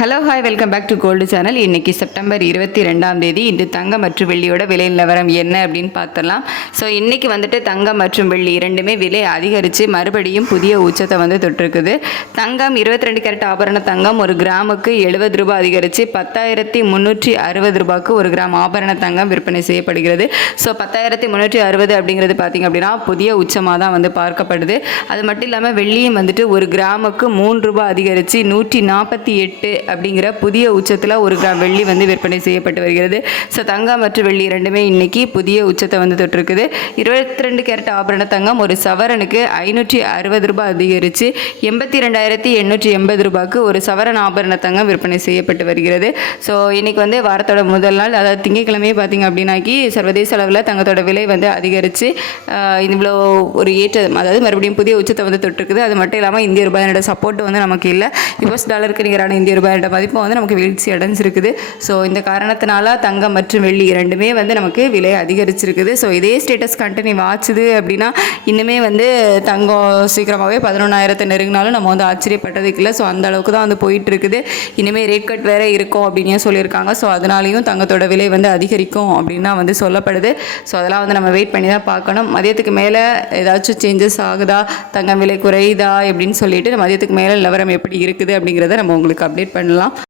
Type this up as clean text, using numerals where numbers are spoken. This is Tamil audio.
Hello hi welcome back to gold channel. இன்றைக்கி செப்டம்பர் 22ஆம் தேதி. இன்று தங்கம் மற்றும் வெள்ளியோட விலை நிலவரம் என்ன அப்படின்னு பார்த்துடலாம். ஸோ இன்றைக்கி வந்துட்டு தங்கம் மற்றும் வெள்ளி இரண்டுமே விலை அதிகரித்து மறுபடியும் புதிய உச்சத்தை தொட்டிருக்குது. தங்கம் 22 கேரட் ஆபரண தங்கம் ஒரு கிராமுக்கு 70 ரூபாய் அதிகரித்து 10,360 ரூபாய்க்கு ஒரு கிராம் ஆபரண தங்கம் விற்பனை செய்யப்படுகிறது. ஸோ 10,360 அப்படிங்கிறது பார்த்திங்க அப்படின்னா புதிய உச்சமாக தான் பார்க்கப்படுது. அது மட்டும் இல்லாமல் வெள்ளியும் ஒரு கிராமுக்கு 3 ரூபாய் அதிகரித்து 148 அப்படிங்கிற புதிய உச்சத்தில் ஒரு கிராம் வெள்ளி விற்பனை செய்யப்பட்டு வருகிறது. ஸோ தங்கம் மற்றும் வெள்ளி இரண்டுமே இன்னைக்கு புதிய உச்சத்தை தொட்டிருக்குது. 22 கேரட் ஆபரண தங்கம் ஒரு சவரனுக்கு 560 ரூபாய் அதிகரித்து 82,880 ரூபாய்க்கு ஒரு சவரன் ஆபரண தங்கம் விற்பனை செய்யப்பட்டு வருகிறது. ஸோ இன்னைக்கு வாரத்தோட முதல் நாள், அதாவது திங்கட்கிழமையே பார்த்திங்க அப்படின்னாக்கி சர்வதேச அளவில் தங்கத்தோட விலை அதிகரித்து இவ்வளோ ஒரு ஏற்றம், அதாவது மறுபடியும் புதிய உச்சத்தை தொட்டிருக்குது. அது மட்டும் இல்லாமல் இந்திய ரூபாயோட சப்போர்ட் நமக்கு இல்லை. யுஎஸ் டாலருக்கு நிகரான இந்திய ரூபாயோட மதிப்பு நமக்கு வீழ்ச்சி அடைஞ்சிருக்குது. ஸோ இந்த காரணத்தினால தங்கம் மற்றும் வெள்ளி இரண்டுமே நமக்கு விலை அதிகரிச்சிருக்குது. ஸோ இதே ஸ்டேட்டஸ் கண்டினியூ ஆச்சுது அப்படின்னா இன்னுமே தங்கம் சீக்கிரமாகவே 11,000 நெருங்கினாலும் நம்ம ஆச்சரியப்பட்டதுக்கு இல்லை. ஸோ அந்த அளவுக்கு தான் போயிட்டு இருக்குது. இனிமேல் ரேட் கட் வேறு இருக்கும் அப்படின்னு சொல்லியிருக்காங்க. ஸோ அதனாலையும் தங்கத்தோட விலை அதிகரிக்கும் அப்படின்னு சொல்லப்படுது. ஸோ அதெல்லாம் நம்ம வெயிட் பண்ணி தான் பார்க்கணும். மதியத்துக்கு மேலே ஏதாச்சும் சேஞ்சஸ் ஆகுதா, தங்கம் விலை குறையுதா எப்படின்னு சொல்லிட்டு மதியத்துக்கு மேலே நிலவரம் எப்படி இருக்குது அப்படிங்கிறத நம்ம உங்களுக்கு அப்டேட் பண்ணலாம்.